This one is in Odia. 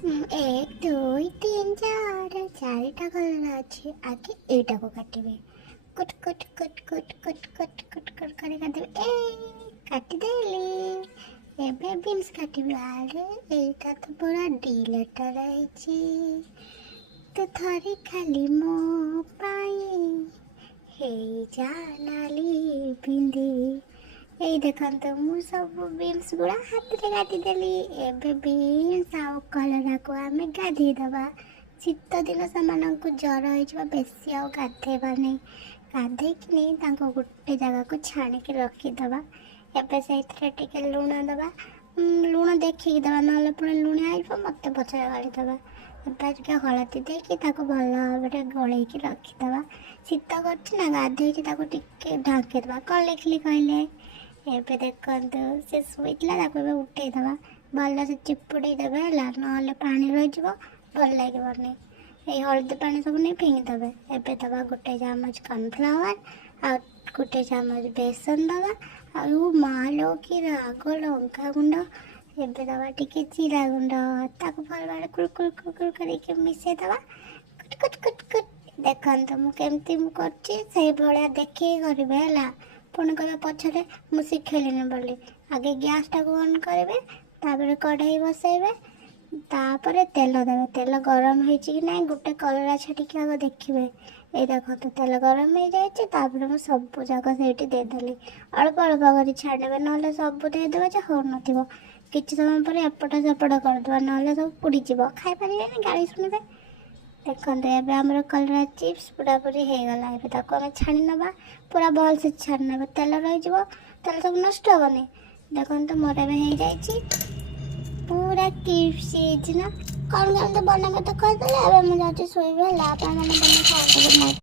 एक दुई तीन चार चारिटा कलर अच्छे आगे एटा को काटिबे कुट कुट कुट कुट कुट कुट कुट कुट करे काटिबे ए काटिदेली एबे बीन्स काटिबे आरे एटा तो पूरा डी लेटर आइछि तो थरी खाली मो पाई हे जानाली बिंदी এই ଦେଖନ୍ତୁ ମୁଁ ସବୁ ବିନ୍ସ ଗୁଡ଼ା ହାତରେ କାଟିଦେଲି। ଏବେ ବିନ୍ସ ଆଉ କଲରାକୁ ଆମେ ଗାଧେଇ ଦେବା। ଶୀତ ଦିନ ସେମାନଙ୍କୁ ଜ୍ୱର ହେଇଯିବ, ବେଶୀ ଆଉ ଗାଧେଇବାନି। ଗାଧେଇକିନି ତାଙ୍କୁ ଗୋଟେ ଜାଗାକୁ ଛାଣିକି ରଖିଦେବା। ଏବେ ସେଇଥିରେ ଟିକେ ଲୁଣ ଦେବା, ଲୁଣ ଦେଖିକି ଦେବା, ନହେଲେ ପୁଣି ଲୁଣିଆ ହେଇଯିବ, ମୋତେ ପଛରେ ଗାଳି ଦେବା। ଏବେ ଟିକେ ହଳଦୀ ଦେଇକି ତାକୁ ଭଲ ଭାବରେ ଗୋଳେଇକି ରଖିଦେବା। ଶୀତ କରୁଛି ନା, ଗାଧେଇକି ତାକୁ ଟିକେ ଢାଙ୍କିଦେବା। କ'ଣ ଲେଖିଲି କହିଲେ? ଏବେ ଦେଖନ୍ତୁ ସେ ଶୋଇଥିଲା, ତାକୁ ଏବେ ଉଠେଇଦେବା, ଭଲସେ ଚିପୁଡ଼ି ଦେବେ ହେଲା, ନହେଲେ ପାଣି ରହିଯିବ, ଭଲ ଲାଗିବନି। ଏଇ ହଳଦୀ ପାଣି ସବୁ ନେଇ ଫିଙ୍ଗିଦେବେ। ଏବେ ଦେବା ଗୋଟେ ଚାମଚ କର୍ଣ୍ଣଫ୍ଲାୱାର ଆଉ ଗୋଟେ ଚାମଚ ବେସନ ଦେବା, ଆଉ ମାଲୋ କି ରାଗ ଲଙ୍କାଗୁଣ୍ଡ। ଏବେ ଦେବା ଟିକେ ଜିରା ଗୁଣ୍ଡ, ତାକୁ ଭଲ ଭାବରେ କୁଡ଼କୁଡ଼ କରିକି ମିଶାଇଦେବା। କୁଟ କୁଟ କୁଟ କୁଟ। ଦେଖନ୍ତୁ ମୁଁ କେମିତି କରୁଛି, ସେଇଭଳିଆ ଦେଖିକି କରିବେ ହେଲା। ପୁଣି କହିବେ ପଛରେ ମୁଁ ଶିଖେଇଲିନି ବୋଲି। ଆଗେ ଗ୍ୟାସ୍ଟାକୁ ଅନ୍ କରିବେ, ତାପରେ କଢ଼େଇ ବସାଇବେ, ତାପରେ ତେଲ ଦେବେ। ତେଲ ଗରମ ହେଇଛି କି ନାହିଁ ଗୋଟେ କଲରା ଛାଟିକି ଆଗ ଦେଖିବେ। ଏଇ ଦେଖନ୍ତୁ ତେଲ ଗରମ ହେଇଯାଇଛି, ତାପରେ ମୁଁ ସବୁ ଯାକ ସେଇଠି ଦେଇଦେଲି। ଅଳ୍ପ ଅଳ୍ପ କରି ଛାଡ଼ିବେ, ନହେଲେ ସବୁ ଦେଇଦେବେ ଯେ ହେଉନଥିବ। କିଛି ସମୟ ପରେ ଏପଟ ସେପଟ କରିଦେବା, ନହେଲେ ସବୁ ପୋଡ଼ିଯିବ, ଖାଇପାରିବେନି, ଗାଳି ଶୁଣିବେ। ଦେଖନ୍ତୁ ଏବେ ଆମର କଲରା ଚିପ୍ସ ପୁରାପୁରି ହେଇଗଲା। ଏବେ ତାକୁ ଆମେ ଛାଣି ନେବା, ପୁରା ଭଲସେ ଛାଣି ନେବା, ତେଲ ରହିଯିବ, ତେଲ ସବୁ ନଷ୍ଟ ହେବନି। ଦେଖନ୍ତୁ ମୋର ଏବେ ହେଇଯାଇଛି ପୁରା କ୍ରିସ୍ପି ହେଇଛି ନା। କ'ଣ କେମିତି ବନେଇବେ ତ କହିଦେଲେ। ଏବେ ମୁଁ ଯାଉଛି ଶୋଇବି ହେଲା, ଆପଣମାନେ ବନେଇ ଖାଆନ୍ତୁ। Good night.